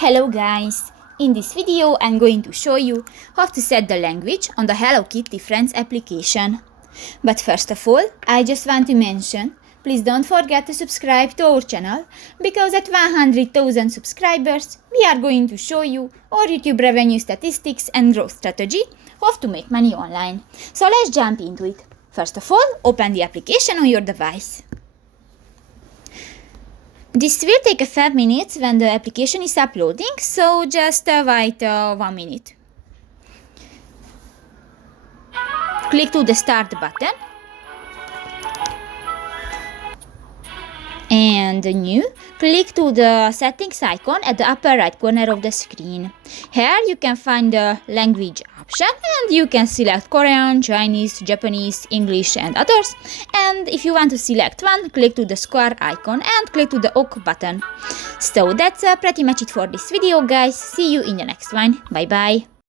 Hello guys! In this video I'm going to show you how to set the language on the Hello Kitty Friends application. But first of all, I just want to mention, please don't forget to subscribe to our channel, because at 100,000 subscribers we are going to show you our YouTube revenue statistics and growth strategy, how to make money online. So let's jump into it. First of all, open the application on your device. This will take a 5 minutes when the application is uploading, so just wait 1 minute. Click to the start button and new, click to the settings icon at the upper right corner of the screen. Here you can find the language option and you can select Korean, Chinese, Japanese, English and others. And if you want to select one, click to the square icon and click to the OK button. So that's pretty much it for this video guys. See you in the next one. Bye bye.